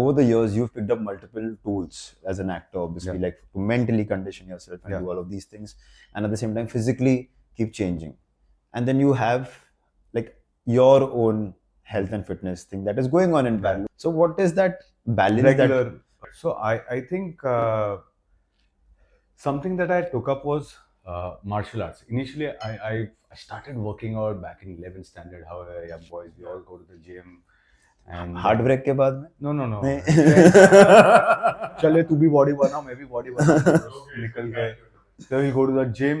over the years you've picked up multiple tools as an actor, obviously, Yeah. like to mentally condition yourself and Yeah. do all of these things, and at the same time physically keep changing, and then you have like your own health and fitness thing that is going on in parallel. So what is that balance Regular. So I think something that I took up was martial arts. Initially, I started working out back in 11th standard. How young boys, we all go to the gym. And heartbreak के बाद में no. नहीं। चले तू भी body बना, मैं भी बॉडी बना, निकल गए. So we'll go to the gym.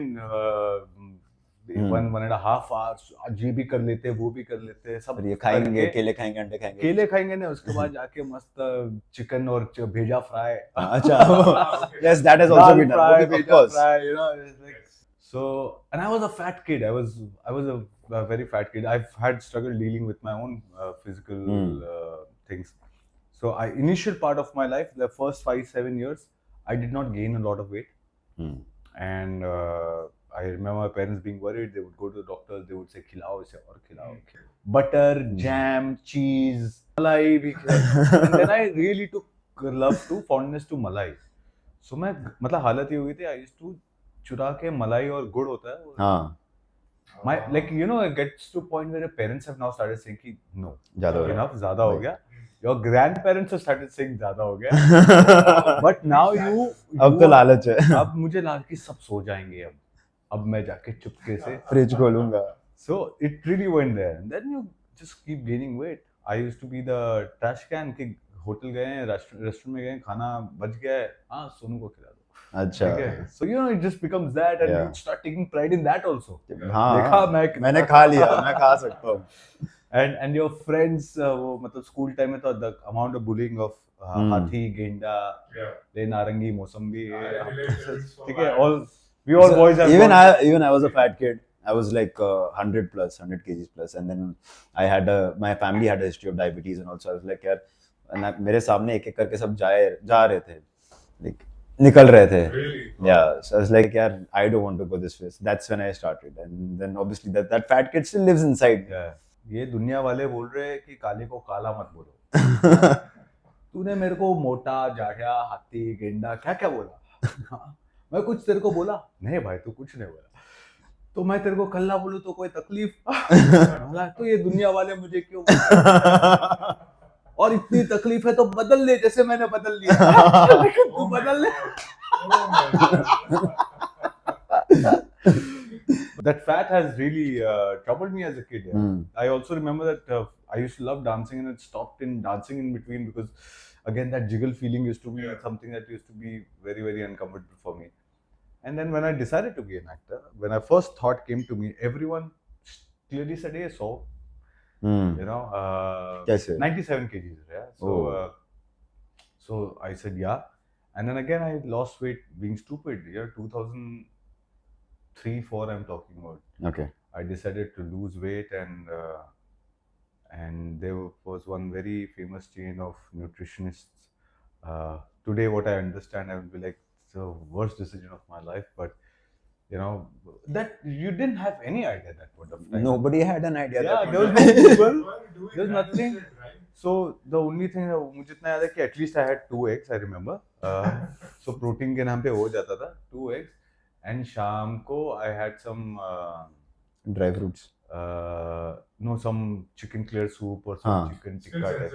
1.5 hours. आज ये भी कर लेते हैं, वो भी कर लेते हैं, सब ये खाएंगे, केले खाएंगे, अंडे खाएंगे, केले खाएंगे ना, उसके बाद जाके मस्त चिकन और भेजा फ्राई. अच्छा, yes, that has also been done, of course. Fry, you know, it's like, so, and I was a fat kid. I was a very fat kid. I've had struggle dealing with my own physical things. So initial part of my life, the first 5-7 years, I did not gain a lot of weight. And I remember my parents being worried. They would go to the doctors. They would say, "Khilao ise aur khilao." Butter, jam, cheese, malai bhi khilao. And then I really took love to fondness to malai. So मैं मतलब हालत ये हुई थी. I used to चुरा के मलाई और गुड़ होता है. हाँ. My like you know it gets to a point where your parents have now started saying कि no, enough, ज़्यादा हो गया. Your grandparents have started saying ज़्यादा हो गया. But now you अब तो लालच है. अब मुझे लगा कि सब सो जाएंगे अब मैं जाके चुपके से फ्रिज खोलूंगा. So it really went there. And then you just keep gaining weight. I used to be the trash can कि होटल गए हैं, रेस्टोरेंट में गए, खाना बच गया है, हाँ सोनू को खिला दो. अच्छा. So you know it just becomes that, and you start taking pride in that also. हाँ. देखा मैंने खा लिया, मैं खा सकता हूँ. And your friends वो मतलब स्कूल टाइम में तो the amount of bullying of हाथी, गेंडा, ले नारंगी, मौसम्बी, ठीक है, we all boys have even I was a fat kid. I was like 100 kgs plus, and then my family had a history of diabetes, and also I was like यार, मेरे सामने एक एक करके सब जा रहे थे, like निकल रहे थे. Yeah, so I was like यार, I don't want to go this way. So that's when I started, and then obviously that fat kid still lives inside. ये दुनिया वाले बोल रहे हैं कि काले को काला मत बोलो. तूने मेरे को मोटा, जाड़ा, हाथी, गेंडा क्या क्या बोला? मैं कुछ तेरे को बोला? नहीं भाई, तू कुछ नहीं बोला. तो मैं तेरे को कल्ला बोलूं तो कोई तकलीफ? तो ये दुनिया वाले मुझे क्यों और इतनी तकलीफ है तो बदल ले जैसे मैंने बदल लिया. लेकिन तू बदल ले. That fat has really troubled me as a kid. I also remember that I used to love dancing, and it stopped in dancing in between because again that jiggle feeling used to be something that used to be very, very uncomfortable for me. And then when I decided to be an actor, when I first thought came to me, everyone clearly said, "Hey, so you know, 97 kgs, yeah." So so I said, "Yeah," and then again I lost weight being stupid. 2003-4 I'm talking about. Okay. I decided to lose weight, and there was one very famous chain of nutritionists. Today, what I understand, I would be like, it's the worst decision of my life. But you know that you didn't have any idea at that point of time. Nobody had an idea. Yeah, there was no Google. There was nothing. So the only thing मुझे इतना याद है कि at least I had 2 eggs. I remember. So protein के नाम पे हो जाता था 2 eggs. And शाम को I had some dry fruits. No, some chicken clear soup or some chicken tikka.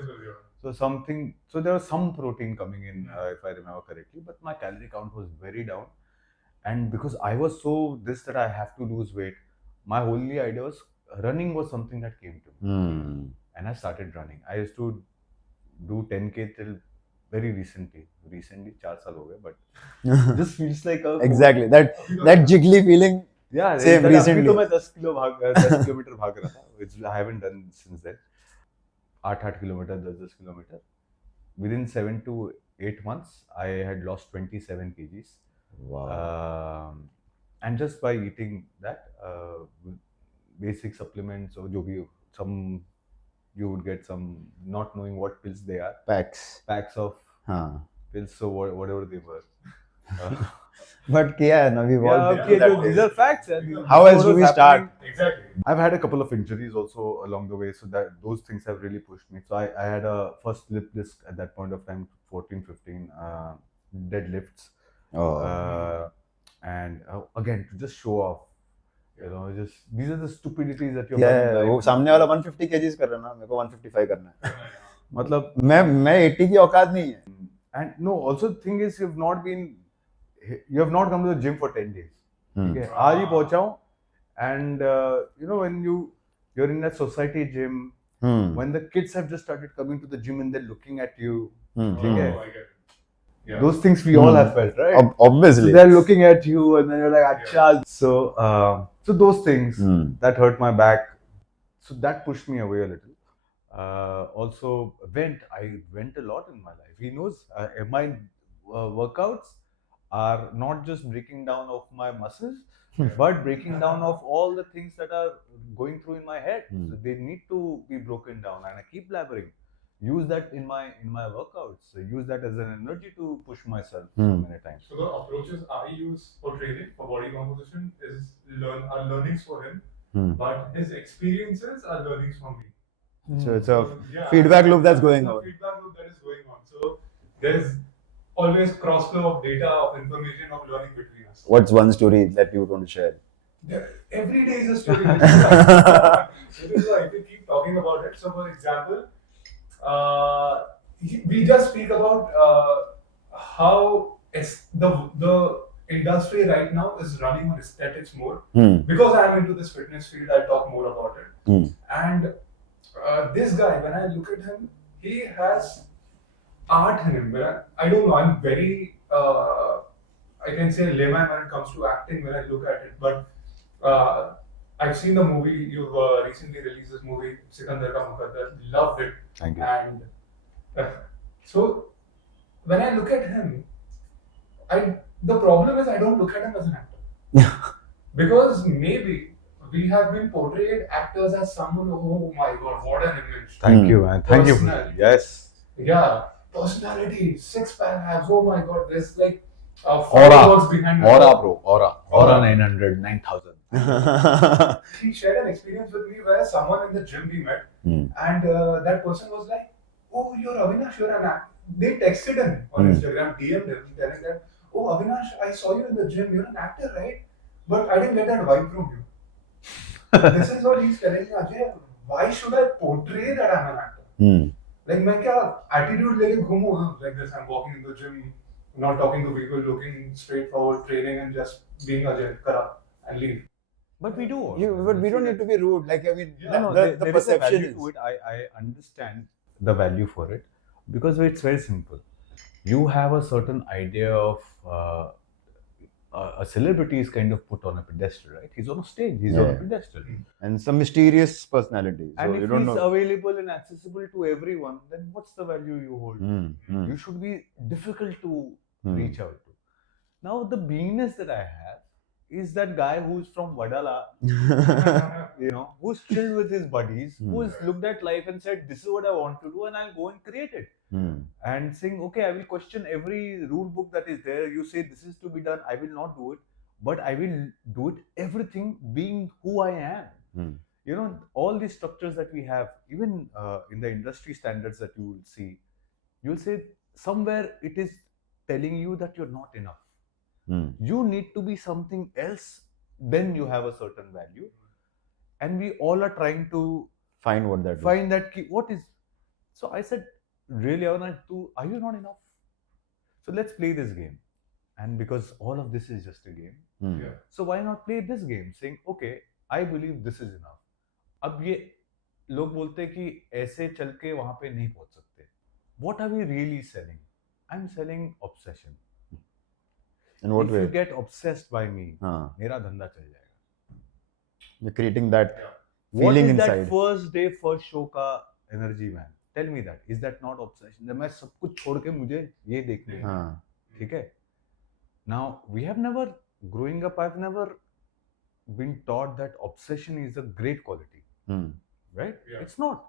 So something. So there was some protein coming in, if I remember correctly. But my calorie count was very down. And because I was so that I have to lose weight, my only idea was running was something that came to me. And I started running. I used to do 10K till very recently 4 साल हो गए, but this feels like a exactly that jiggly feeling. Yeah, same recently. तो मैं 10 kilometre भाग रहा था, which I haven't done since then. 8 kilometre, 10 kilometre. Within 7 to 8 months, I had lost 27 kgs. Wow. And just by eating that basic supplements or जो भी some. You would get some, not knowing what pills they are. Packs of pills, so whatever they were. But किया है ना, we've all been through that these phase. are facts. And How else do we start? Exactly. I've had a couple of injuries also along the way, so that those things have really pushed me. So I had a first slip disc at that point of time, 14, 15, deadlifts. Oh. And again, to just show off, just these are the stupidities that you're Yeah, done in life. वो सामने वाला 150 kgs कर रहा है ना, मेरे को 155 करना है. मतलब मैं 80 की औकात नहीं है. And no, also the thing is you have not come to the gym for 10 days. Okay, आज ही पहुंचा हूँ, and when you're in that society gym, when the kids have just started coming to the gym and they're looking at you, okay, those things we all have felt, right? Obviously. So they're looking at you and then you're like, acha. So those things that hurt my back, so that pushed me away a little. Also I went a lot in my life. He knows my workouts are not just breaking down of my muscles, but breaking down of all the things that are going through in my head. So they need to be broken down, and I keep blabbering. Use that in my workouts. Use that as an energy to push myself so many times. So the approaches I use for training, for body composition, are learnings for him, but his experiences are learnings for me. So it's a feedback loop that's going on. Feedback loop that is going on. So there's always cross flow of data, of information, of learning between us. What's one story that you want to share? Every day is a story. This is why if we keep talking about it. So, for example, we just speak about how the industry right now is running on aesthetics more. Because I'm into this fitness field, I talk more about it. And this guy, when I look at him, he has art in him. I don't know, I'm very, I can say layman when it comes to acting when I look at it. But I've seen the movie, you've recently released this movie, Sikandar Ka Muqaddar, loved it. Thank you. And so when I look at him, the problem is I don't look at him as an actor. Because maybe we have been portrayed actors as someone, oh my god, what an image. Thank you, man. Thank you. Yes. Yeah. Personality, six-pack abs, oh my god, there's like aura words behind aura, bro. Aura 900, 9000. He shared an experience with me where someone in the gym we met, and that person was like, oh, you're Avinash, you're an actor. They texted him on Instagram, DM'd him, telling that, oh, Avinash, I saw you in the gym, you're an actor, right? But I didn't get that vibe from you. This is what he's telling me, Ajay, why should I portray that I'm an actor? Like, मैं क्या attitude लेके घूमूँ like this? I'm walking in the gym, not talking to people, looking straightforward, training, and just being Ajay, kara, and leave. But we do. But we don't need to be rude. Like, I mean, Yeah. the perception is. I understand the value for it because it's very simple. You have a certain idea of a celebrity is kind of put on a pedestal, right? He's on a stage, he's on a pedestal. And some mysterious personality. And so if you don't he's know. available and accessible to everyone, then what's the value you hold? You should be difficult to reach out to. Now, the beingness that I have is that guy who's from Vadala, who's chilled with his buddies, who's looked at life and said, this is what I want to do, and I'll go and create it. And saying, okay, I will question every rule book that is there. You say this is to be done, I will not do it, but I will do it everything being who I am. All these structures that we have, even in the industry standards that you will see, you'll say somewhere it is telling you that you're not enough. You need to be something else, then you have a certain value. And we all are trying to Find what that is. find that key. What is? So I said, really, Avinash, are you not enough? So let's play this game. And because all of this is just a game, so why not play this game? Saying, okay, I believe this is enough. अब ये लोग बोलते हैं कि ऐसे चल के वहाँ पे नहीं पहुँच सकते. What are we really selling? I'm selling obsession. In what if way? you get obsessed by me, मेरा धंधा चल जाएगा. You're creating that What feeling is inside. that first day, first show का energy, man? Tell me that. Is that not obsession? जब मैं सब कुछ छोड़ के मुझे ये देखना है, ठीक है? Now we have never, growing up, I've never been taught that obsession is a great quality, right? Yeah. It's not,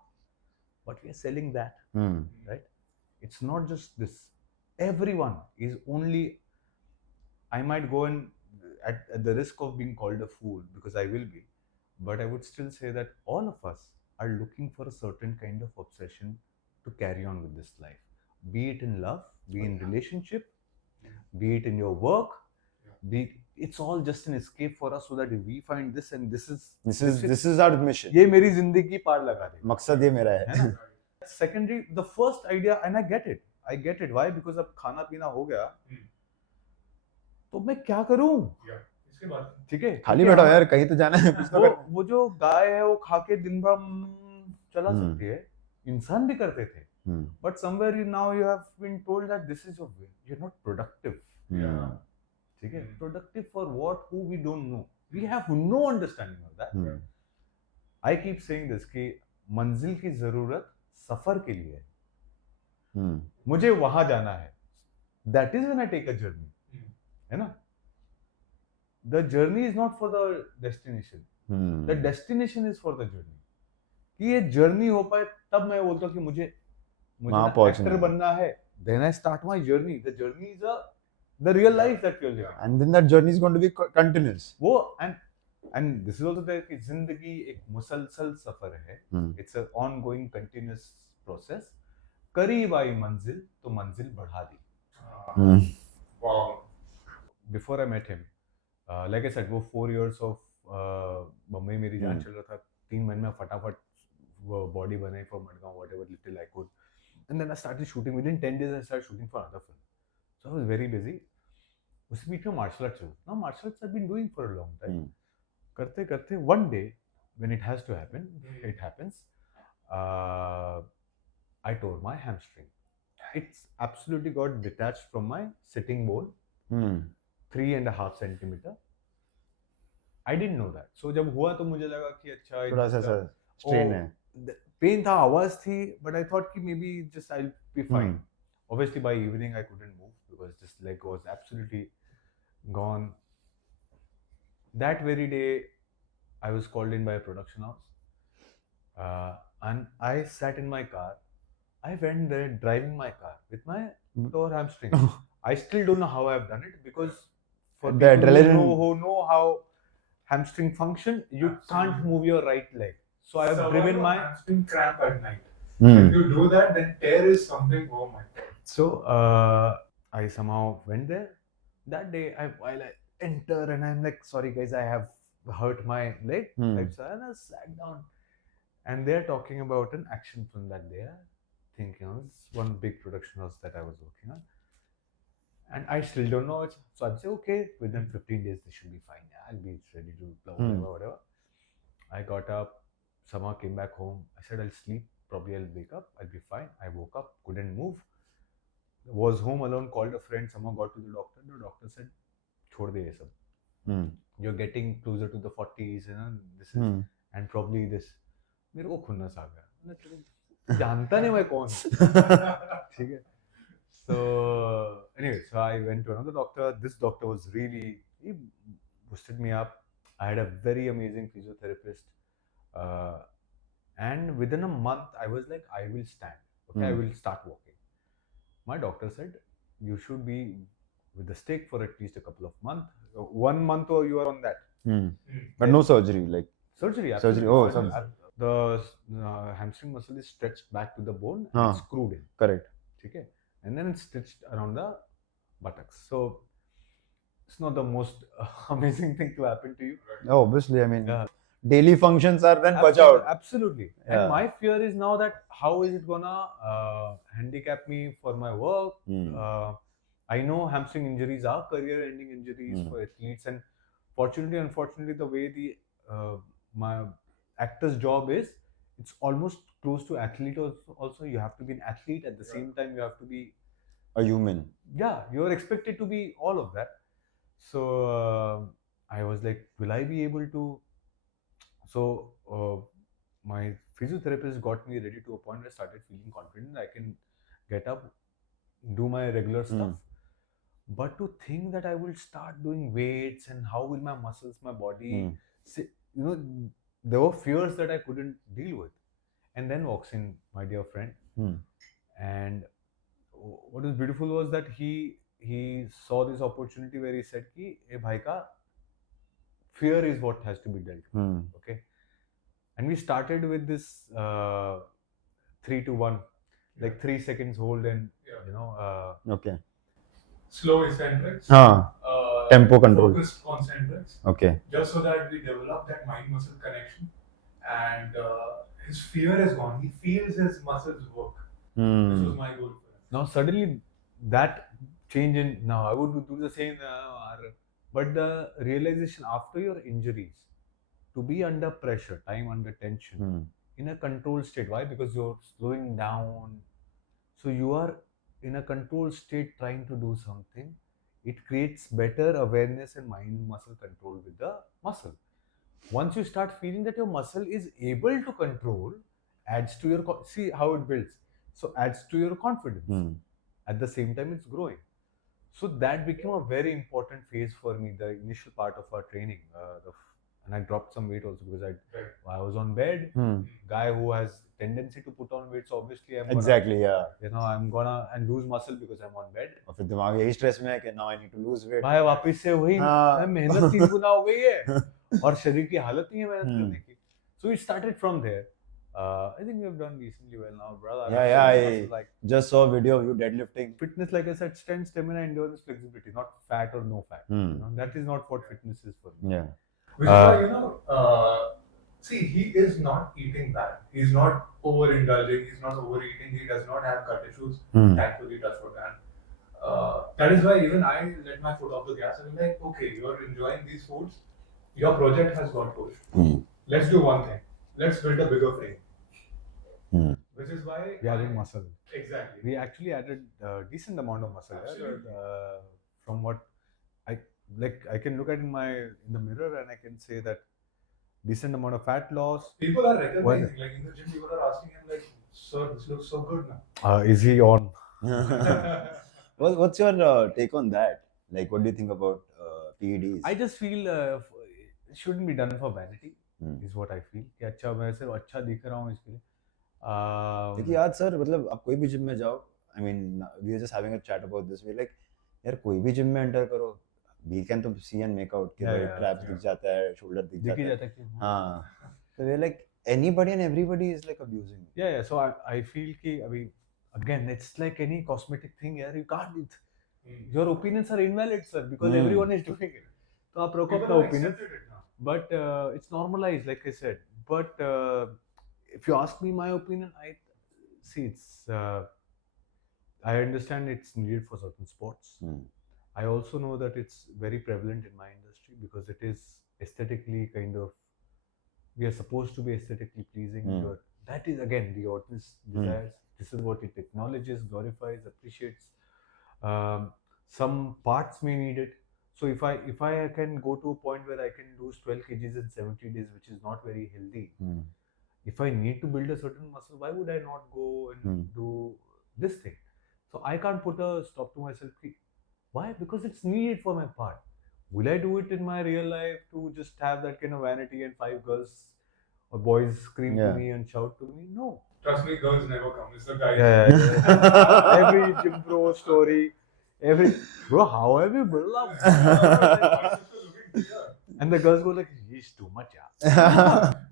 but we are selling that, right? It's not just this. Everyone is only I might go and at the risk of being called a fool, because I will be, but I would still say that all of us are looking for a certain kind of obsession to carry on with this life, be it in love, be in relationship, be it in your work, it's all just an escape for us, so that we find this, and this is our mission. ये मेरी जिंदगी पार लगा देगा, मकसद ये मेरा है. Secondary, the first idea, and I get it. Why? Because अब खाना पीना हो गया, तो मैं क्या करूं? इसके बाद ठीक है, खाली बैठा हो यार, कहीं तो जाना है, कुछ तो करना है. वो जो गाय है वो खा के दिन भर चला सकती है, इंसान भी करते थे, but somewhere now you have been told that this is your way, you're not productive. ठीक है, productive for what, who, we don't know, we have no understanding of that. I keep saying this कि मंजिल की जरूरत सफर के लिए है, मुझे वहां जाना है, that is when I take a journey, है ना? The journey is not for the destination, the destination is for the journey. कि ये जर्नी हो पाए तब मैं बोलता हूँ कि मुझे एक्टर बनना है, then I start my journey. The journey is the real life that you're living, and then that journey is going to be continuous. वो and this is also there कि जिंदगी एक मुसलसल सफर है, it's an ongoing continuous process. करीब आई मंजिल तो मंजिल बढ़ा दी. Wow. Before I met him, like I said, वो 4 years of बम्बई मेरी जान चल रहा था, 3 महीने में फटाफट वो बॉडी बनाई for Madgaon, whatever little I could, and then I started shooting. Within 10 days I started shooting for another film, so I was very busy. उसी बीच में मार्शल आर्ट्स चल, now martial arts I've been doing for a long time. करते करते one day when it has to happen, it happens. I tore my hamstring. It's absolutely got detached from my sitting bone, 3.5 centimeter. I didn't know that. So जब हुआ तो मुझे लगा कि अच्छा थोड़ा सा strain है. पेन था, आवाज थी, but I thought कि maybe just I'll be fine. Obviously by evening I couldn't move because this leg was absolutely gone. That very day I was called in by a production house, and I sat in my car. I went there driving my car with my tore hamstring. I still don't know how I've done it, because for The people adrenaline. who know how hamstring function, you can't move your right leg. So I've driven my hamstring cramp at night. If you do that, then tear is something. Oh my God. So I somehow went there. That day, while I enter and I'm like, sorry guys, I have hurt my leg. And I sat down, and they're talking about an action film that they are thinking of. It's one big production house that I was working on, and I still don't know it. So I'm saying, okay, within 15 days this should be fine. I'll be ready to whatever. I got up, somehow came back home. I said I'll sleep. Probably I'll wake up. I'll be fine. I woke up, couldn't move. Was home alone. Called a friend. Somehow got to the doctor. The doctor said, "छोड़ दे ये सब. You're getting closer to the 40s, you know. This is and probably this." मेरे को खुन्नस आ गया. जानता नहीं मैं कौन. ठीक है. So anyway, so I went to another doctor. This doctor was really, he boosted me up. I had a very amazing physiotherapist, and within a month I was like, I will stand. Okay, I will start walking. My doctor said, you should be with the stick for at least a couple of months. 1 month or you are on that. But no surgery, like Surgery. surgery. Absolutely. The hamstring muscle is stretched back to the bone and it's screwed in. Correct. Okay, and then it's stitched around the buttocks. So it's not the most amazing thing to happen to you. Oh, obviously, I mean, daily functions are then watch out. Absolutely. And my fear is now that how is it gonna handicap me for my work? I know hamstring injuries are career-ending injuries for athletes, and fortunately, unfortunately, the way the my actor's job is, it's almost close to athlete also. You have to be an athlete at the same time. You have to be A human. Yeah, you're expected to be all of that. So I was like, will I be able to? So my physiotherapist got me ready to a point where I started feeling confident. I can get up, do my regular stuff. But to think that I will start doing weights and how will my muscles, my body, there were fears that I couldn't deal with. And then walks in my dear friend. And what was beautiful was that he he saw this opportunity where he said कि ए भाई का fear is what has to be dealt with. Hmm. Okay, and we started with this 3 to 1, like 3 seconds hold and Yeah. you know Okay. Slow eccentrics. Tempo control. Focused concentrics. Okay. Just so that we develop that mind-muscle connection. And his fear is gone. He feels his muscles work. This was my goal for him. now suddenly that change in now I would do the same but the realization after your injuries to be under pressure, time under tension, in a controlled state. Why? Because you're slowing down, so you are in a controlled state trying to do something. It creates better awareness and mind muscle control with the muscle. Once you start feeling that your muscle is able to control, adds to your see how it builds, so adds to your confidence. At the same time it's growing. So that became a very important phase for me, the initial part of our training. And I dropped some weight also because I was on bed. Guy who has tendency to put on weight, so obviously I'm Exactly, yeah. you know I'm gonna and lose muscle because I'm on bed. और फिर दिमाग यही stress में है कि now I need to lose weight. भाई वापस से वही हाँ. मेहनत 3 गुना हो गई है और शरीर की हालत नहीं है मेहनत करने की. So it started from there. I think we have done decently well now, brother. Yeah, I just saw a video of you deadlifting. Fitness, like I said, strength, stamina, endurance, flexibility, not fat or no fat. You know, that is not what fitness is for me. Yeah. Which is why, you know, see, he is not eating bad. He's not overindulging. He's not overeating. He does not have gut issues. Thankfully, touch wood. And that is why even I let my foot off the gas. I'm like, okay, you're enjoying these foods. Your project has got pushed. Let's do one thing. Let's build a bigger frame. Which is why we added muscle. Exactly. We actually added a decent amount of muscle. Absolutely. From what I like, I can look at in the mirror and I can say that decent amount of fat loss. People are recognizing, like in the gym, people are asking him, like, "Sir, this looks so good now." Is he on? What's your take on that? Like, what do you think about PEDs? I just feel it shouldn't be done for vanity. Is what I feel. कि अच्छा मैं सिर्फ अच्छा दिख रहा हूँ इसके लिए. देखिए आज सर मतलब आप कोई भी जिम में जाओ. I mean, we are just having a chat about this. We're like, यार कोई भी जिम में एंटर करो. We can तो see and make out कि भाई traps दिख जाता है, shoulder दिख जाता है. हाँ. So we're like anybody and everybody is like abusing. Yeah. So I feel कि अभी again it's like any cosmetic thing. यार you can't. Your opinions are invalid, sir, because everyone is doing it. तो आप रखो अपना opinion. But it's normalized, like I said. But if you ask me my opinion, I see it's. I understand it's needed for certain sports. I also know that it's very prevalent in my industry because it is aesthetically kind of. We are supposed to be aesthetically pleasing. That is again the audience desires. This is what it acknowledges, glorifies, appreciates. Some parts may need it. So if I can go to a point where I can lose 12 kgs in 70 days, which is not very healthy. If I need to build a certain muscle, why would I not go and do this thing? So I can't put a stop to myself. Why? Because it's needed for my part. Will I do it in my real life to just have that kind of vanity and 5 girls or boys scream to me and shout to me? No. Trust me, girls never come. It's the guys. Yeah. Every gym bro story. Bro, how have you built up? And the girls go like, he's too much, yeah.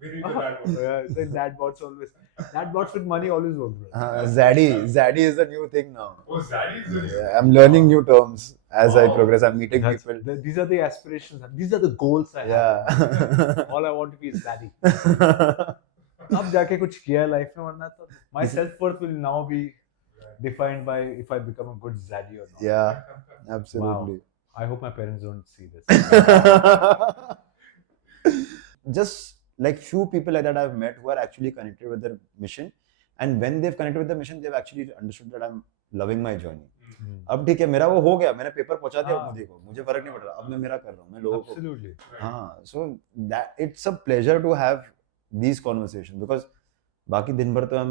We need the bad ones. Yeah, that bots always. That bots with money always work, bro. Zaddy is the new thing now. Oh, Zaddy is the new thing. I'm learning new terms as I progress. I'm meeting people. These are the aspirations. These are the goals I have. Yeah. All I want to be is Zaddy. अब जाके कुछ किया life में वरना तो my self-worth will now be defined by if I become a good zaddy or not. Yeah, absolutely. Wow. I hope my parents don't see this. Just like few people like that I've met who are actually connected with their mission, and when they've connected with the mission, they've actually understood that I'm loving my journey. अब ठीक है मेरा वो हो गया मैंने paper पहुंचा दिया मोदी को मुझे फर्क नहीं पड़ रहा अब मैं मेरा कर रहा हूँ मैं लोगों को Absolutely. हाँ so that it's a pleasure to have these conversations because बाकी दिन भर तो हम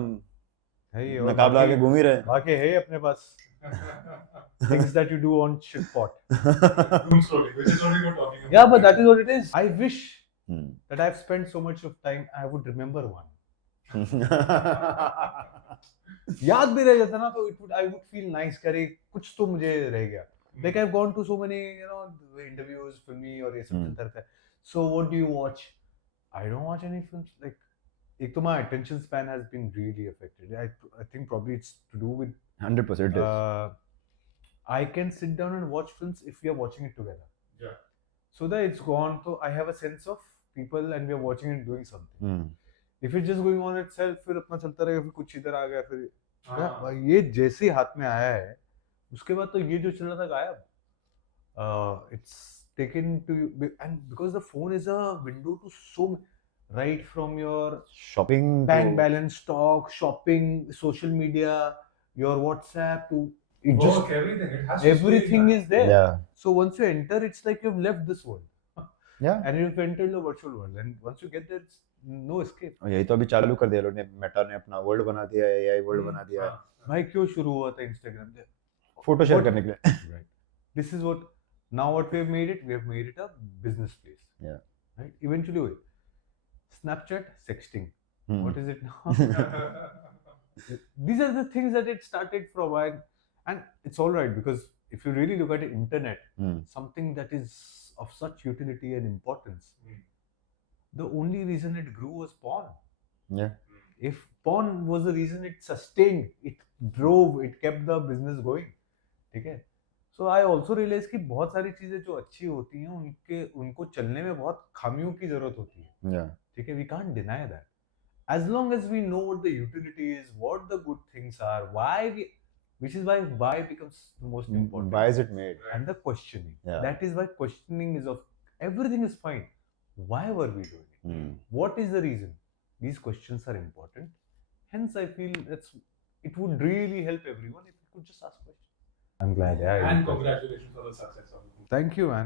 नकाब लगा के घूम ही रहे हैं बाकी है अपने पास things that you do on shit pot. Doom scrolling, which is what we were talking about. Yeah, but that is what it is. I wish that I've spent so much of time I would remember one. याद भी रह जाता ना तो I would feel nice करे कुछ तो मुझे रह गया Like I've gone to so many, interviews, filmy or ये सब चलता रहता है. So what do you watch? I don't watch any films. Like, एक तो my attention span has been really affected. I think probably it's to do with 100% it is. I can sit down and watch films if we are watching it together. Yeah. So that it's gone. So I have a sense of people and we are watching it doing something. Hmm. If it's just going on itself, फिर अपना चलता रहेगा, फिर कुछ इधर आ गया, फिर हाँ. ये जैसे ही हाथ में आया है, उसके बाद तो ये जो चल रहा था गायब. It's taken to you, and because the phone is a window to so right from your Shopping bank to balance, stock, shopping, social media, your WhatsApp, to it Work, just everything. It has to everything stay, is there. yeah. So once you enter, it's like you've left this world. Yeah. And you've entered the virtual world, and once you get there, it's no escape. और यही तो अभी चालू कर दिया लोग ने, Meta ने अपना वर्ल्ड बना दिया है, एआई वर्ल्ड बना दिया है, भाई क्यों शुरू हुआ था इंस्टाग्राम से? फोटो शेयर करने के लिए. Right. This is what now what we have made it. We have made it a business place. Yeah. Right. Eventually, wait. Snapchat, sexting. Hmm. What is it now? These are the things that it started from, and it's all right because if you really look at the internet, Hmm. something that is of such utility and importance, the only reason it grew was porn. Yeah. If porn was the reason it sustained, it drove, it kept the business going. ठीक है? So I also realized कि बहुत सारी चीजें जो अच्छी होती हैं उनको चलने में बहुत खामियों की जरूरत होती है. Yeah. ठीक है? We can't deny that. As long as we know what the utility is, what the good things are, which is why becomes the most important. Why is it made? And the questioning. Yeah. That is why questioning is of everything is fine. Why were we doing it? Hmm. What is the reason? These questions are important. Hence, I feel it would really help everyone if you could just ask questions. I'm glad. Yeah. And congratulations for the success of the movie. Thank you, man.